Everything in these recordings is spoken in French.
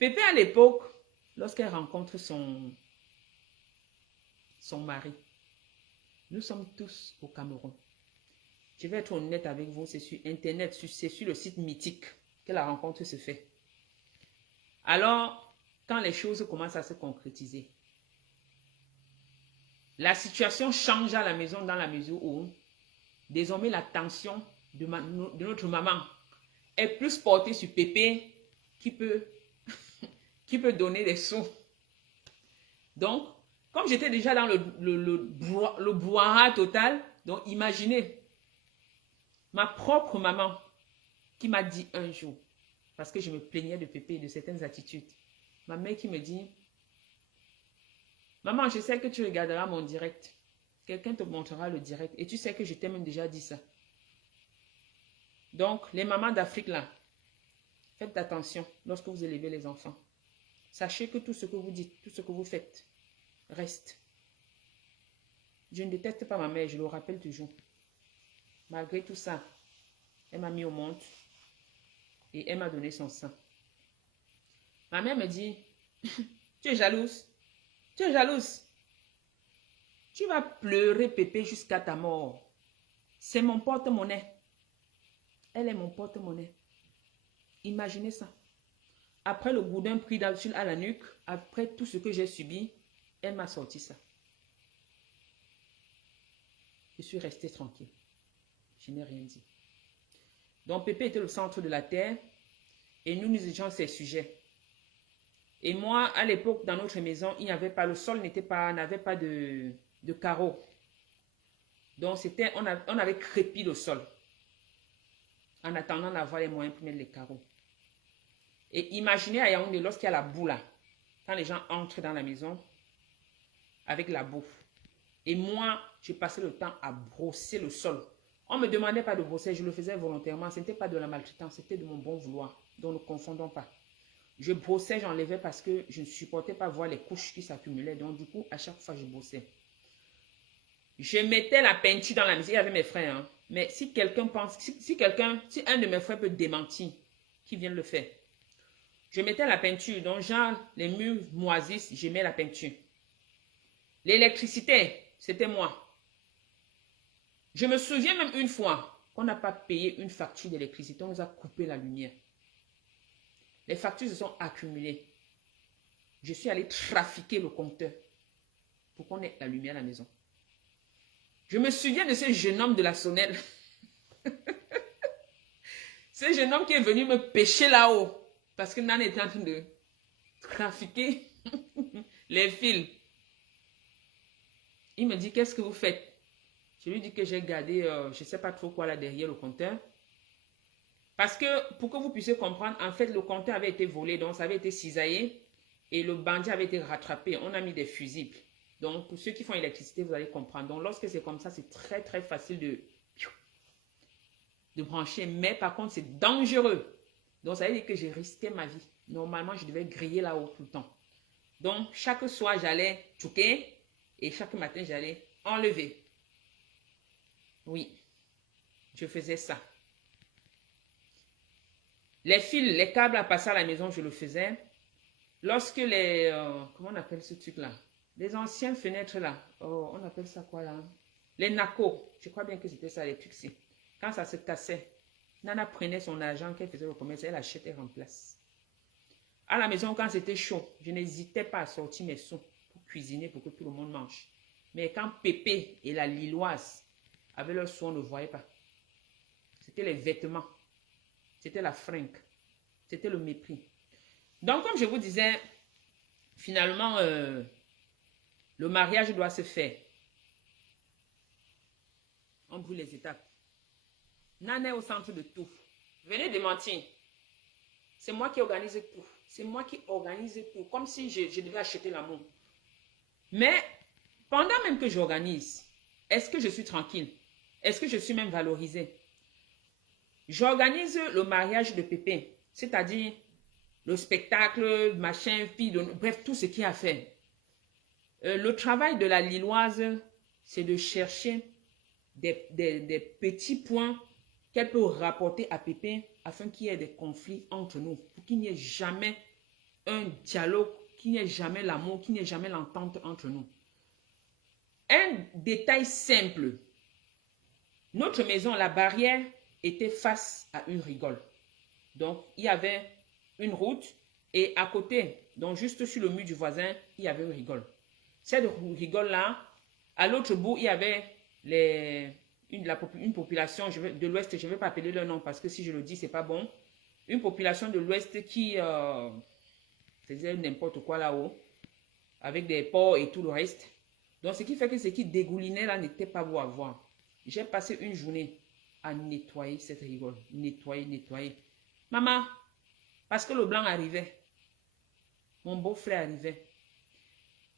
Pépé, à l'époque, lorsqu'elle rencontre son mari, nous sommes tous au Cameroun. Je vais être honnête avec vous, c'est sur Internet, c'est sur le site mythique que la rencontre se fait. Alors, quand les choses commencent à se concrétiser, la situation change à la maison dans la mesure où, désormais, l'attention de notre maman est plus portée sur Pépé qui peut donner des sous. Donc, comme j'étais déjà dans le brouhaha total, donc imaginez, ma propre maman qui m'a dit un jour, parce que je me plaignais de Pépé et de certaines attitudes, ma mère qui me dit, maman, je sais que tu regarderas mon direct. Quelqu'un te montrera le direct et tu sais que je t'ai même déjà dit ça. Donc, les mamans d'Afrique là, faites attention lorsque vous élevez les enfants. Sachez que tout ce que vous dites, tout ce que vous faites, reste. Je ne déteste pas ma mère, je le rappelle toujours. Malgré tout ça, elle m'a mis au monde et elle m'a donné son sang. Ma mère me dit, tu es jalouse, tu es jalouse. Tu vas pleurer Pépé jusqu'à ta mort. C'est mon porte-monnaie. Elle est mon porte-monnaie. Imaginez ça. Après le gourdin pris d'habitude à la nuque, après tout ce que j'ai subi, elle m'a sorti ça. Je suis restée tranquille. Je n'ai rien dit. Donc Pépé était le centre de la terre et nous étions ses sujets. Et moi, à l'époque, dans notre maison, il n'y avait pas, le sol n'avait pas de carreaux. Donc on avait crépi le sol en attendant d'avoir les moyens pour mettre les carreaux. Et imaginez à Yaoundé, lorsqu'il y a la boue là, quand les gens entrent dans la maison avec la boue. Et moi, j'ai passé le temps à brosser le sol. On ne me demandait pas de brosser, je le faisais volontairement. Ce n'était pas de la maltraitance, c'était de mon bon vouloir. Donc ne confondons pas. Je brossais, j'enlevais parce que je ne supportais pas voir les couches qui s'accumulaient. Donc du coup, à chaque fois, je brossais. Je mettais la peinture dans la maison. Il y avait mes frères. Hein. Mais si quelqu'un pense, si un de mes frères peut démentir, qui vient le faire. Je mettais la peinture. Donc genre, les murs moisissent, je mets la peinture. L'électricité, c'était moi. Je me souviens même une fois qu'on n'a pas payé une facture d'électricité. On nous a coupé la lumière. Les factures se sont accumulées. Je suis allée trafiquer le compteur pour qu'on ait la lumière à la maison. Je me souviens de ce jeune homme de la Sonnelle. Ce jeune homme qui est venu me pêcher là-haut parce que Nan était en train de trafiquer les fils. Il me dit, qu'est-ce que vous faites? Je lui dis que j'ai gardé, je ne sais pas trop quoi là derrière le compteur. Parce que, pour que vous puissiez comprendre, en fait, le compteur avait été volé, donc ça avait été cisaillé et le bandit avait été rattrapé. On a mis des fusibles. Donc, pour ceux qui font l'électricité, vous allez comprendre. Donc, lorsque c'est comme ça, c'est très, très facile de brancher. Mais par contre, c'est dangereux. Donc, ça veut dire que j'ai risqué ma vie. Normalement, je devais griller là-haut tout le temps. Donc, chaque soir, j'allais choquer et chaque matin, j'allais enlever. Oui, je faisais ça. Les fils, les câbles à passer à la maison, je le faisais. Lorsque les... comment on appelle ce truc-là? Les anciennes fenêtres là. Oh, on appelle ça quoi là? Les nacos. Je crois bien que c'était ça, les trucs-ci. Quand ça se cassait, Nana prenait son argent qu'elle faisait le commerce, elle achetait en place. À la maison, quand c'était chaud, je n'hésitais pas à sortir mes sous pour cuisiner, pour que tout le monde mange. Mais quand Pépé et la Lilloise avaient leurs sous, on ne voyait pas. C'était les vêtements. C'était la fringue. C'était le mépris. Donc, comme je vous disais, finalement, le mariage doit se faire. On brûle les étapes. Nana est au centre de tout. Venez démentir. C'est moi qui organise tout. C'est moi qui organise tout. Comme si je devais acheter l'amour. Mais, pendant même que j'organise, est-ce que je suis tranquille? Est-ce que je suis même valorisée? J'organise le mariage de Pépé. C'est-à-dire le spectacle, machin, fille, bref, tout ce qu'il y a à faire. Le travail de la Lilloise, c'est de chercher des petits points qu'elle peut rapporter à Pépé afin qu'il y ait des conflits entre nous, pour qu'il n'y ait jamais un dialogue, qu'il n'y ait jamais l'amour, qu'il n'y ait jamais l'entente entre nous. Un détail simple. Notre maison, la barrière était face à une rigole. Donc, il y avait une route et à côté, donc juste sur le mur du voisin, il y avait une rigole. Cette rigole-là, à l'autre bout, il y avait une population de l'Ouest, je ne vais pas appeler leur nom parce que si je le dis, ce n'est pas bon. Une population de l'Ouest qui faisait n'importe quoi là-haut, avec des porcs et tout le reste. Donc, ce qui fait que ce qui dégoulinait là n'était pas beau à voir. J'ai passé une journée à nettoyer cette rigole. Nettoyer. Maman, parce que le blanc arrivait, mon beau-frère arrivait.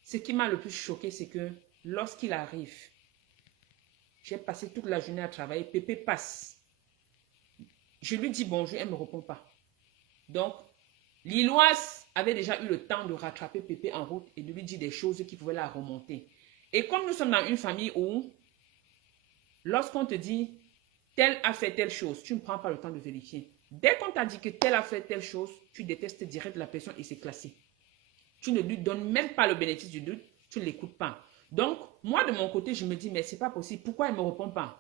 Ce qui m'a le plus choqué, c'est que lorsqu'il arrive, j'ai passé toute la journée à travailler. Pépé passe. Je lui dis bonjour, elle ne me répond pas. Donc, Lilloise avait déjà eu le temps de rattraper Pépé en route et de lui dire des choses qui pouvaient la remonter. Et comme nous sommes dans une famille où, lorsqu'on te dit, tel a fait telle chose, tu ne prends pas le temps de vérifier. Dès qu'on t'a dit que tel a fait telle chose, tu détestes direct la personne et c'est classé. Tu ne lui donnes même pas le bénéfice du doute, tu ne l'écoutes pas. Donc, moi de mon côté, je me dis, mais c'est pas possible, pourquoi elle ne me répond pas?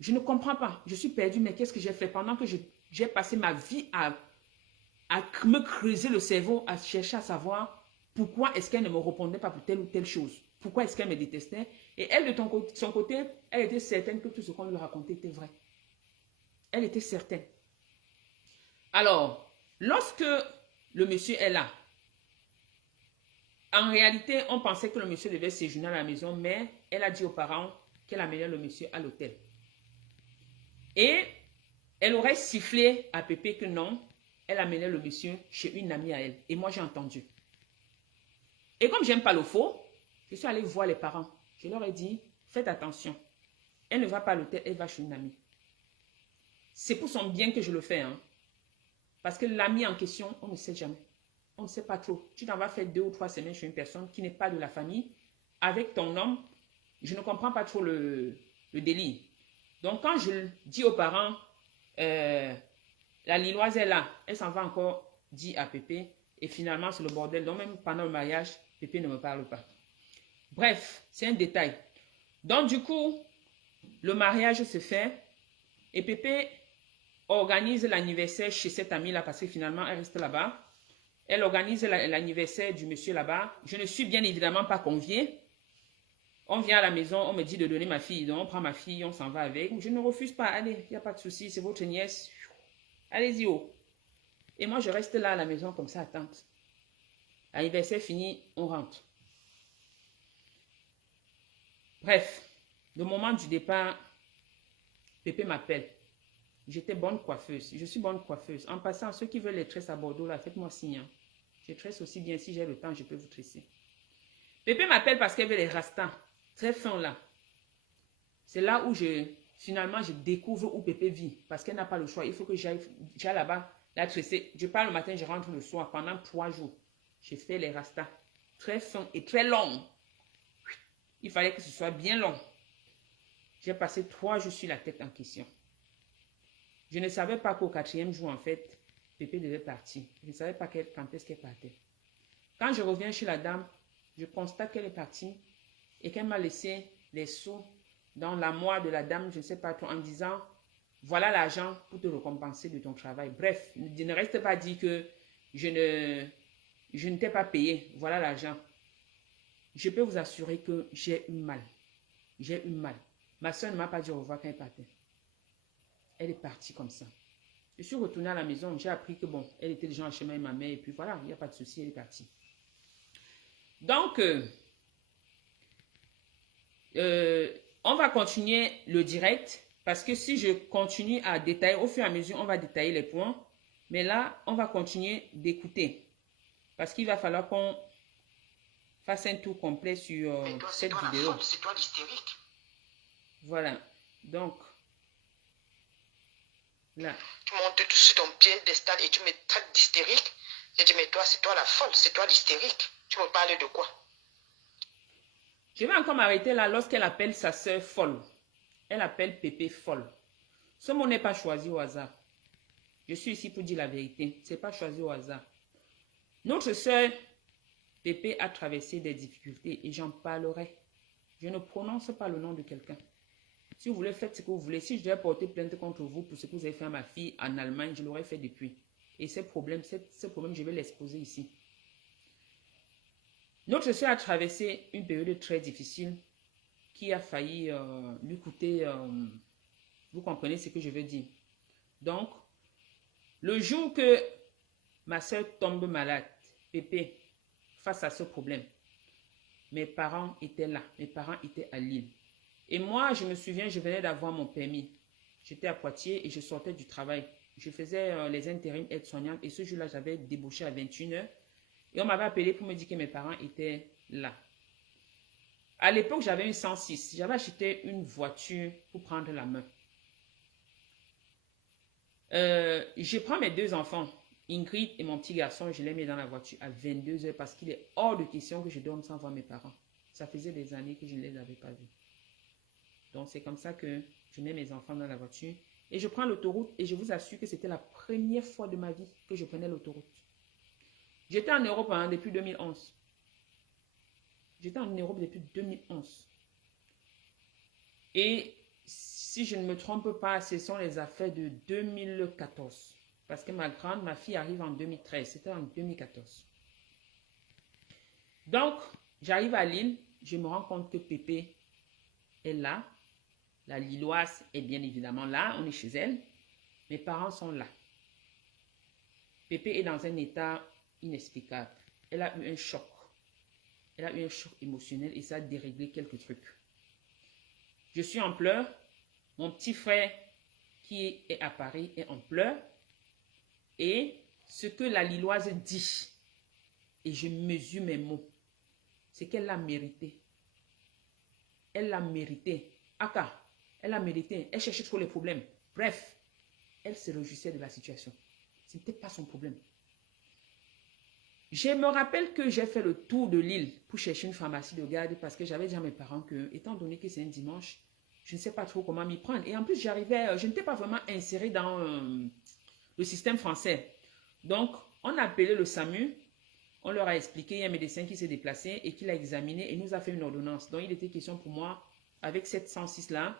Je ne comprends pas, je suis perdue, mais qu'est-ce que j'ai fait pendant que j'ai passé ma vie à me creuser le cerveau, à chercher à savoir pourquoi est-ce qu'elle ne me répondait pas pour telle ou telle chose. Pourquoi est-ce qu'elle me détestait? Et elle, de son côté, elle était certaine que tout ce qu'on lui racontait était vrai. Elle était certaine. Alors, lorsque le monsieur est là, en réalité, on pensait que le monsieur devait séjourner à la maison, mais elle a dit aux parents qu'elle amenait le monsieur à l'hôtel. Et elle aurait sifflé à Pépé que non, elle amenait le monsieur chez une amie à elle. Et moi, j'ai entendu. Et comme j'aime pas le faux, je suis allée voir les parents. Je leur ai dit, faites attention. Elle ne va pas à l'hôtel, elle va chez une amie. C'est pour son bien que je le fais. Hein. Parce que l'ami en question, on ne sait jamais. On ne sait pas trop. Tu t'en vas faire 2 ou 3 semaines chez une personne qui n'est pas de la famille. Avec ton homme, je ne comprends pas trop le délire. Donc, quand je dis aux parents, la Lilloise est là, elle s'en va encore dire à Pépé. Et finalement, c'est le bordel. Donc, même pendant le mariage, Pépé ne me parle pas. Bref, c'est un détail. Donc, du coup, le mariage se fait. Et Pépé organise l'anniversaire chez cette amie-là parce que finalement, elle reste là-bas. Elle organise l'anniversaire du monsieur là-bas. Je ne suis bien évidemment pas conviée. On vient à la maison, on me dit de donner ma fille. Donc, on prend ma fille, on s'en va avec. Je ne refuse pas. Allez, il n'y a pas de souci, c'est votre nièce. Allez-y, oh. Et moi, je reste là à la maison comme ça, attente. L'anniversaire fini, on rentre. Bref, le moment du départ, Pépé m'appelle. J'étais bonne coiffeuse. Je suis bonne coiffeuse. En passant, ceux qui veulent les tresses à Bordeaux, là, faites-moi signe. Hein. Je tresse aussi bien. Si j'ai le temps, je peux vous tresser. Pépé m'appelle parce qu'elle veut les rastas. Très fins là. C'est là où finalement, je découvre où Pépé vit. Parce qu'elle n'a pas le choix. Il faut que j'aille là-bas la tresser. Je pars le matin, je rentre le soir. Pendant 3 jours, j'ai fait les rastas. Très fins et très longs. Il fallait que ce soit bien long. J'ai passé 3 jours sur la tête en question. Je ne savais pas qu'au 4e jour, en fait, Pépé devait partir. Je ne savais pas quand est-ce qu'elle partait. Quand je reviens chez la dame, je constate qu'elle est partie et qu'elle m'a laissé les sous dans l'armoire de la dame, je ne sais pas trop, en disant, voilà l'argent pour te récompenser de ton travail. Bref, ne reste pas dit que je ne t'ai pas payé. Voilà l'argent. Je peux vous assurer que j'ai eu mal. J'ai eu mal. Ma soeur ne m'a pas dit au revoir quand elle partait. Elle est partie comme ça. Je suis retournée à la maison. J'ai appris que bon, elle était déjà en chemin avec ma mère. Et puis voilà, il n'y a pas de souci, elle est partie. Donc, on va continuer le direct. Parce que si je continue à détailler, au fur et à mesure, on va détailler les points. Mais là, on va continuer d'écouter. Parce qu'il va falloir qu'on fasse un tour complet sur cette vidéo. C'est toi l'hystérique. Voilà. Donc, là. Tu montes tout sur ton piédestal et tu me traites d'hystérique. Je dis, mais toi, c'est toi la folle, c'est toi l'hystérique. Tu me parles de quoi? Je vais encore m'arrêter là lorsqu'elle appelle sa soeur folle. Elle appelle Pépé folle. Ce mot n'est pas choisi au hasard. Je suis ici pour dire la vérité. Ce n'est pas choisi au hasard. Notre sœur Pépé a traversé des difficultés et j'en parlerai. Je ne prononce pas le nom de quelqu'un. Si vous voulez, faites ce que vous voulez. Si je devais porter plainte contre vous pour ce que vous avez fait à ma fille en Allemagne, je l'aurais fait depuis. Et ce problème, je vais l'exposer ici. Notre soeur a traversé une période très difficile qui a failli lui coûter... vous comprenez ce que je veux dire. Donc, le jour que ma soeur tombe malade, Pépé, face à ce problème, mes parents étaient là. Mes parents étaient à Lille. Et moi, je me souviens, je venais d'avoir mon permis. J'étais à Poitiers et je sortais du travail. Je faisais les intérims aides-soignantes et ce jour-là, j'avais débauché à 21h. Et on m'avait appelé pour me dire que mes parents étaient là. À l'époque, j'avais une 106. J'avais acheté une voiture pour prendre la main. Je prends mes deux enfants, Ingrid et mon petit garçon, je les mets dans la voiture à 22h parce qu'il est hors de question que je dorme sans voir mes parents. Ça faisait des années que je ne les avais pas vus. Donc, c'est comme ça que je mets mes enfants dans la voiture et je prends l'autoroute et je vous assure que c'était la première fois de ma vie que je prenais l'autoroute. J'étais en Europe depuis 2011. J'étais en Europe depuis 2011. Et si je ne me trompe pas, ce sont les affaires de 2014. Parce que ma fille arrive en 2013. C'était en 2014. Donc, j'arrive à Lille. Je me rends compte que Pépé est là. La Lilloise est bien évidemment là. On est chez elle. Mes parents sont là. Pépé est dans un état inexplicable. Elle a eu un choc. Elle a eu un choc émotionnel et ça a déréglé quelques trucs. Je suis en pleurs. Mon petit frère qui est à Paris est en pleurs. Et ce que la Lilloise dit, et je mesure mes mots, c'est qu'elle l'a mérité. Elle l'a mérité. Aka, elle l'a mérité. Elle cherchait trop les problèmes. Bref, elle se réjouissait de la situation. Ce n'était pas son problème. Je me rappelle que j'ai fait le tour de l'île pour chercher une pharmacie de garde parce que j'avais dit à mes parents que, étant donné que c'est un dimanche, je ne sais pas trop comment m'y prendre. Et en plus, je n'étais pas vraiment insérée dans le système français. Donc, on a appelé le SAMU. On leur a expliqué, il y a un médecin qui s'est déplacé et qui l'a examiné et nous a fait une ordonnance. Donc, il était question pour moi, avec cette 106-là,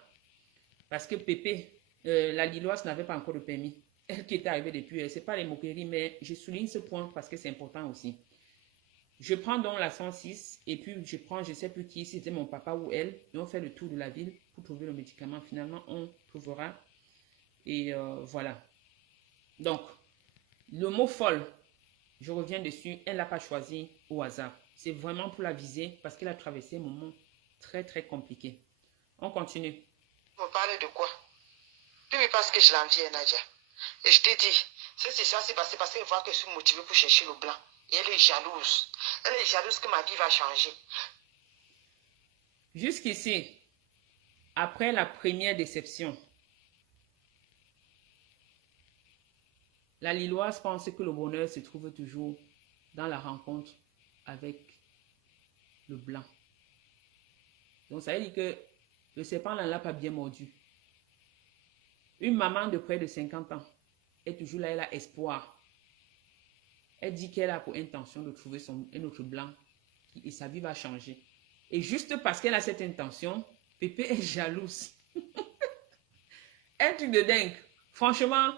parce que Pépé, la Lilloise n'avait pas encore de permis. Elle qui était arrivée depuis, ce n'est pas les moqueries, mais je souligne ce point parce que c'est important aussi. Je prends donc la 106 et puis je prends, je ne sais plus qui, si c'était mon papa ou elle, et on fait le tour de la ville pour trouver le médicament. Finalement, on trouvera. Et voilà. Donc, le mot folle, je reviens dessus, elle ne l'a pas choisi au hasard. C'est vraiment pour la viser parce qu'elle a traversé un moment très très compliqué. On continue. Vous me parlez de quoi? Tu me penses que je l'envie, Nadia. Et je t'ai dit, cette histoire s'est passée parce qu'elle voit que je suis motivée pour chercher le blanc. Et elle est jalouse. Elle est jalouse que ma vie va changer. Jusqu'ici, après la première déception, la Lilloise pense que le bonheur se trouve toujours dans la rencontre avec le blanc. Donc ça veut dire que le serpent ne l'a pas bien mordu. Une maman de près de 50 ans est toujours là, elle a espoir. Elle dit qu'elle a pour intention de trouver un autre blanc et sa vie va changer. Et juste parce qu'elle a cette intention, Pépé est jalouse. Un truc de dingue. Franchement,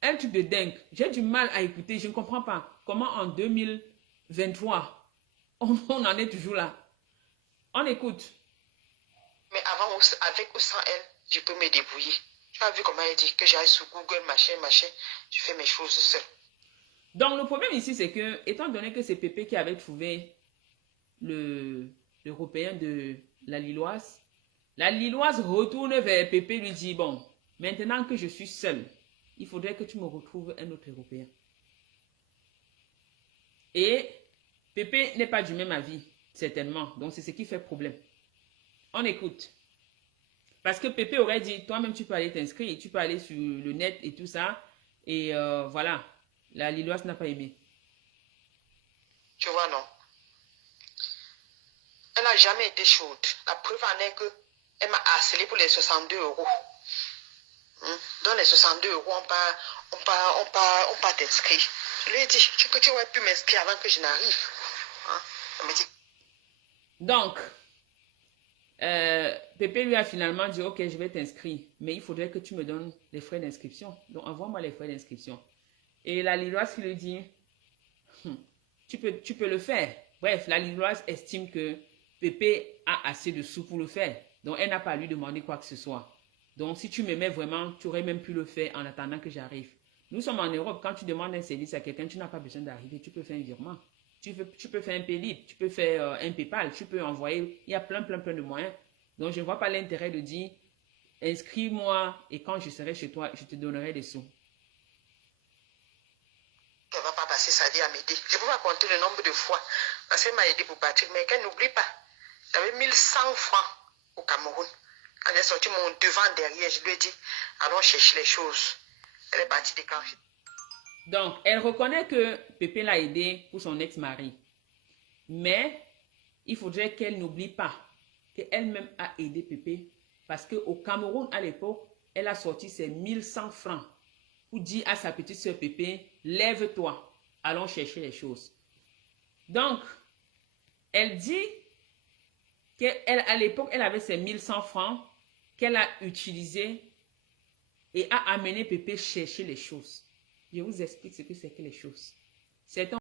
un truc de dingue. J'ai du mal à écouter. Je ne comprends pas comment en 2023, on en est toujours là. On écoute. Mais avant, avec ou sans elle, je peux me débrouiller. Tu as vu comment elle dit que j'aille sur Google, machin, je fais mes choses seule. Donc, le problème ici, c'est que, étant donné que c'est Pépé qui avait trouvé l'Européen de la Lilloise retourne vers Pépé et lui dit, bon, maintenant que je suis seule, il faudrait que tu me retrouves un autre Européen. Et Pépé n'est pas du même avis, certainement. Donc, c'est ce qui fait problème. On écoute. Parce que Pépé aurait dit, toi-même, tu peux aller t'inscrire, tu peux aller sur le net et tout ça. Et voilà, la Lilloise n'a pas aimé. Tu vois, non? Elle n'a jamais été chaude. La preuve en est qu'elle m'a harcelé pour les 62 €. Dans les 62 €, on part t'inscrire. Je lui ai dit que tu aurais pu m'inscrire avant que je n'arrive. Hein? Elle me dit. Donc, Pépé lui a finalement dit, ok, je vais t'inscrire, mais il faudrait que tu me donnes les frais d'inscription. Donc, envoie-moi les frais d'inscription. Et la Lilloise lui dit, tu peux le faire. Bref, la Lilloise estime que Pépé a assez de sous pour le faire. Donc, elle n'a pas à lui demander quoi que ce soit. Donc, si tu m'aimais vraiment, tu aurais même pu le faire en attendant que j'arrive. Nous sommes en Europe. Quand tu demandes un service à quelqu'un, tu n'as pas besoin d'arriver. Tu peux faire un virement. Tu peux faire un Paylib. Tu peux faire un PayPal. Tu peux envoyer. Il y a plein de moyens. Donc, je ne vois pas l'intérêt de dire, inscris-moi et quand je serai chez toi, je te donnerai des sous. Elle ne va pas passer sa vie à m'aider. Je ne peux pas compter le nombre de fois. Parce qu'elle m'a aidé pour Patrick. Mais qu'elle n'oublie pas. J'avais 1100 francs au Cameroun. Quand j'ai sorti mon devant derrière, je lui ai dit, allons chercher les choses. Elle est partie déclencher. Donc, elle reconnaît que Pépé l'a aidé pour son ex-mari. Mais, il faudrait qu'elle n'oublie pas qu'elle-même a aidé Pépé. Parce qu'au Cameroun, à l'époque, elle a sorti ses 1100 francs pour dire à sa petite soeur Pépé, lève-toi, allons chercher les choses. Donc, elle dit qu'à l'époque, elle avait ses 1100 francs qu'elle a utilisés et a amené Pépé chercher les choses. Je vous explique ce que c'est que les choses. C'est un